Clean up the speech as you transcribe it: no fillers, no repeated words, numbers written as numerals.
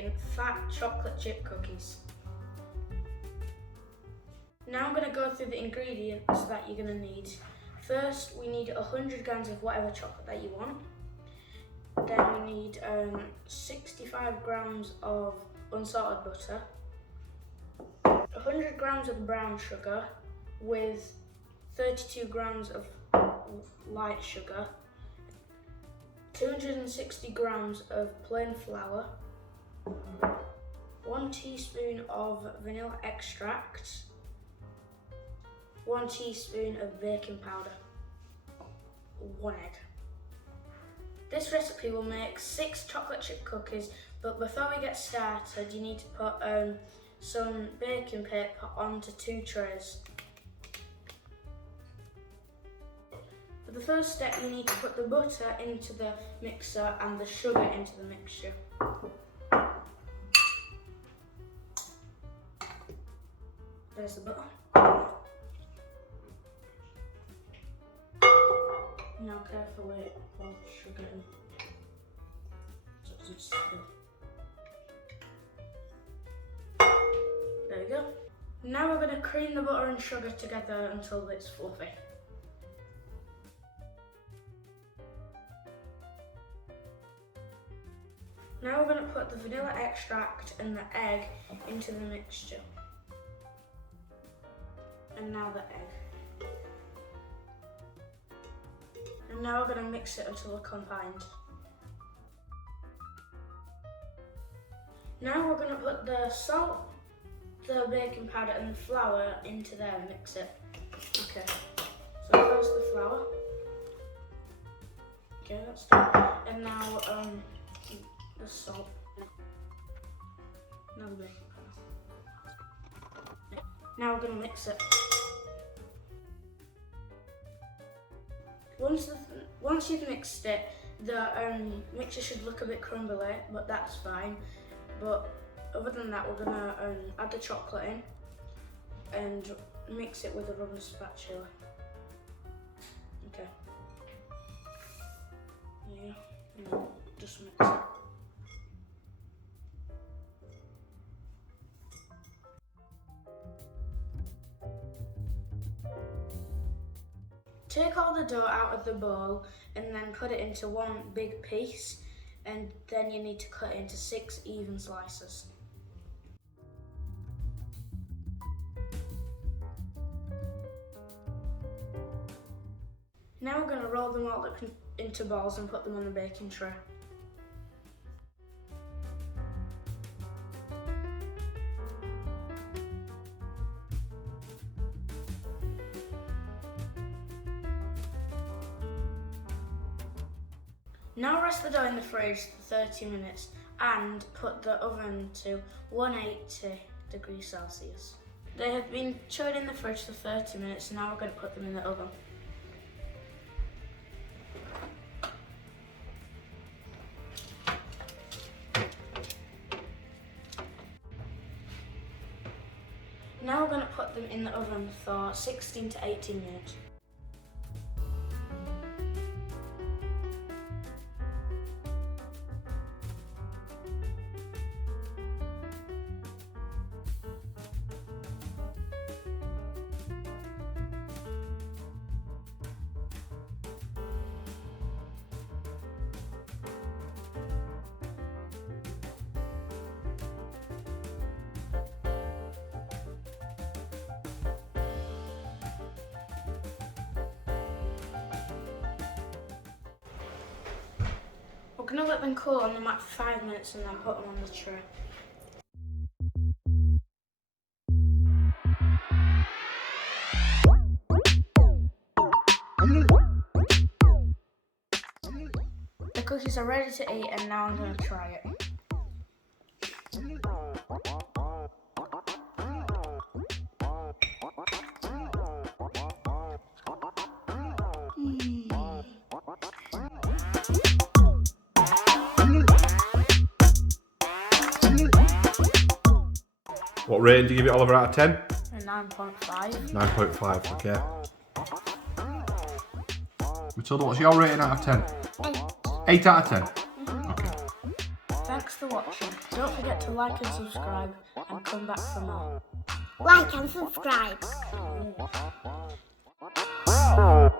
making Phat chocolate chip cookies. Now I'm going to go through the ingredients that you're going to need. First, we need 100 grams of whatever chocolate that you want. Then we need 65 grams of unsalted butter, 100 grams of brown sugar with 32 grams of light sugar, 260 grams of plain flour, 1 teaspoon of vanilla extract, 1 teaspoon of baking powder, 1 egg. This recipe will make 6 chocolate chip cookies, but before we get started you need to put some baking paper onto 2 trays. For the first step you need to put the butter into the mixer and the sugar into the mixture. There's the butter. Now carefully pour the sugar in, so it doesn't spill. There we go. Now we're going to cream the butter and sugar together until it's fluffy. Now we're going to put the vanilla extract and the egg into the mixture. And now the egg. And now we're going to mix it until they're combined. Now we're going to put the salt, the baking powder and the flour into there and mix it. Okay, so first the flour. Okay, that's done. And now the salt. Now the baking powder. Now we're going to mix it. Once you've mixed it, the mixture should look a bit crumbly, but that's fine. But other than that, we're gonna add the chocolate in and mix it with a rubber spatula. Okay. Yeah, and just mix it. Take all the dough out of the bowl and then put it into one big piece, and then you need to cut it into 6 even slices. Now we're going to roll them all up into balls and put them on the baking tray. Now rest the dough in the fridge for 30 minutes and put the oven to 180 degrees Celsius. They have been chilled in the fridge for 30 minutes, and now we're going to put them in the oven. Now we're going to put them in the oven for 16 to 18 minutes. We're going to let them cool on the mat for 5 minutes and then put them on the tray. The cookies are ready to eat, and now I'm going to try it. What rating do you give it, Oliver, out of 10? A 9.5. 9.5, okay. Matilda, what's your rating out of 10? 8 out of 10? Okay. Thanks Thanks for watching. Don't forget to like and subscribe and come back for more. Like and subscribe. Yeah.